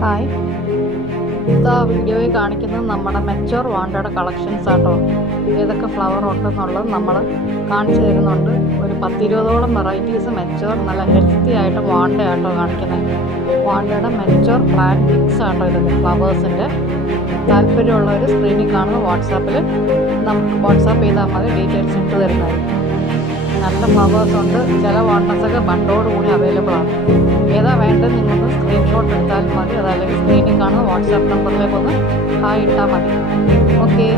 Hi, ഇതാ വീഡിയോയിൽ കാണിക്കുന്നത് നമ്മുടെ മെച്ചോർ വാണ്ടയുടെ കളക്ഷൻസ് ആട്ടോ. ഏതൊക്കെ ഫ്ലവർ ഉണ്ടെന്നുള്ളത് നമ്മൾ കാണിച്ചു തരുന്നുണ്ട്. ഒരു 10-20ഓളം വെറൈറ്റീസ് മെച്ചോർ നല്ല ഹെൽത്തി ആയിട്ട് വാണ്ടയാട്ടോ കാണിക്കുന്നത്. വാണ്ടയുടെ മെച്ചോർ പ്ലാൻ മിക്സ് ആട്ടോ ഇത് ഫ്ലവേഴ്സിൻ്റെ. താല്പര്യമുള്ളവർ സ്ക്രീനിൽ കാണുന്ന വാട്സാപ്പിൽ നമുക്ക് വാട്സാപ്പ് ചെയ്താൽ മതി, ഡീറ്റെയിൽസ് ഇട്ട് തരുന്നതായിരിക്കും. നല്ല ഫ്ലവേഴ്സ് ഉണ്ട്. ചില വാണ്ടസൊക്കെ ബണ്ടോടുകൂടി അവൈലബിൾ ആണ്. ഏതാ വേണ്ടത് നിങ്ങൾക്ക് സ്ക്രീൻഷോട്ട് എടുത്താലും മതി, അതല്ലെങ്കിൽ സ്ക്രീനിൽ കാണുന്ന വാട്സാപ്പ് നമ്പറിലേക്കൊന്ന് ഹായ് ഇട്ടാൽ മതി. ഓക്കെ.